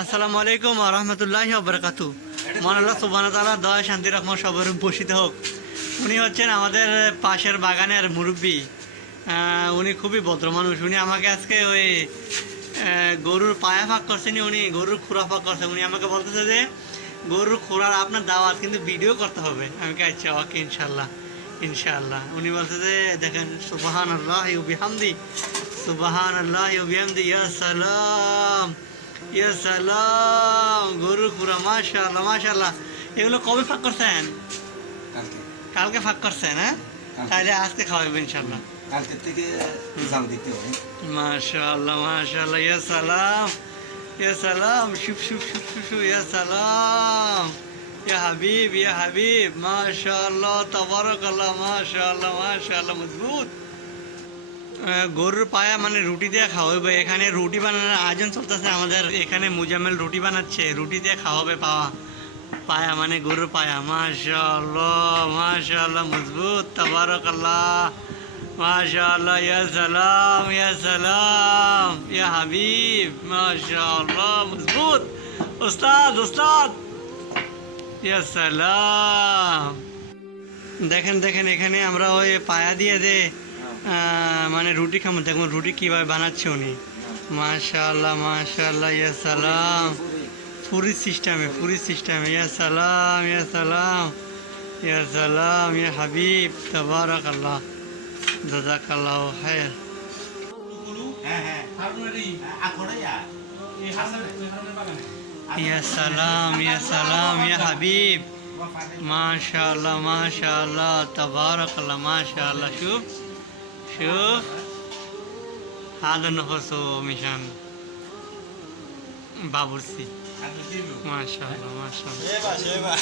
আসসালামু আলাইকুম রহমতুল্লাহ বরকাতু মনাল্লাহ সুবান তালা দয়া, শান্তি রহমান সবার বসিত হোক। উনি হচ্ছেন আমাদের পাশের বাগানের মুরব্বী। উনি খুবই ভদ্র মানুষ। উনি আমাকে আজকে ওই গরুর পায়া ফাঁক করছেন উনি গরুর খুরা ফাঁক করছে। উনি আমাকে বলতেছে যে, গরুর খুরার আপনার দাওয়াত কিন্তু ভিডিও করতে হবে। আমি কে আচ্ছা ওকে ইনশাল্লাহ ইনশাআল্লাহ। উনি বলছে যে দেখেন সুবাহান আল্লাহ ইউবিহামদি সুবাহান আল্লাহ ইউবিহামদি ইয়া সালাম। ইয়া সালাম গরুর খুরা মাশাআল্লাহ মাশাআল্লাহ। এগুলো কবে ফাঁক করছেন? কালকে। কালকে ফাঁক করছেন হ্যাঁ? তাহলে আজকে খাওয়াবো ইনশাল্লাহ কালকে থেকে জাল দিতে হবে। মাশাআল্লাহ মাশাআল্লাহ ইয়া সালাম ইয়া সালাম শুভ শুভ শুভ শুভ শুভ ইয়া সালাম। ইয়া হাবিব ইয়া হাবিব মাশাআল্লাহ তাবারাকাল্লাহ মাশাআল্লাহ মাশাআল্লাহ মজবুত। গরুর পায়া মানে রুটি দিয়ে খাওয়াবে। এখানে রুটি বানানোর আয়োজন চলতেছে আমাদের। এখানে মুজাম্মেল রুটি বানাচ্ছে। রুটি দিয়ে খাওয়াবে পাওয়া। পায়া মানে গরুর পায়া। মাশাআল্লাহ মাশাআল্লাহ, মজবুত। তাবারাকাল্লাহ। মাশাআল্লাহ, ইয়া সালাম ইয়া সালাম, ইয়া হাবিব। মাশাআল্লাহ, মজবুত। উস্তাদ উস্তাদ ইয়া সালাম। দেখেন দেখেন, এখানে আমরা ওই পায়া দিয়ে দে মানে রুটি খাব দেখুন, রুটি কীভাবে বানাচ্ছে উনি। মাশাআল্লাহ মাশাআল্লাহ, ইয়া সালাম। পুরি সিস্টেমে পুরি সিস্টেমে ইয়া সালাম ইয়া সালাম ইয়া সালাম, ইয়া হাবিব তবারক আল্লাহ জাজাক আল্লাহ হ্যাঁ ইয়া সালাম ইয়া সালাম, ইয়া হাবিব। মাশাআল্লাহ মাশাআল্লাহ তবারক আল্লাহ মাশাআল্লাহ, শুভ। شوف هذا نخص میشن بابرسی ما شاء الله ما شاء الله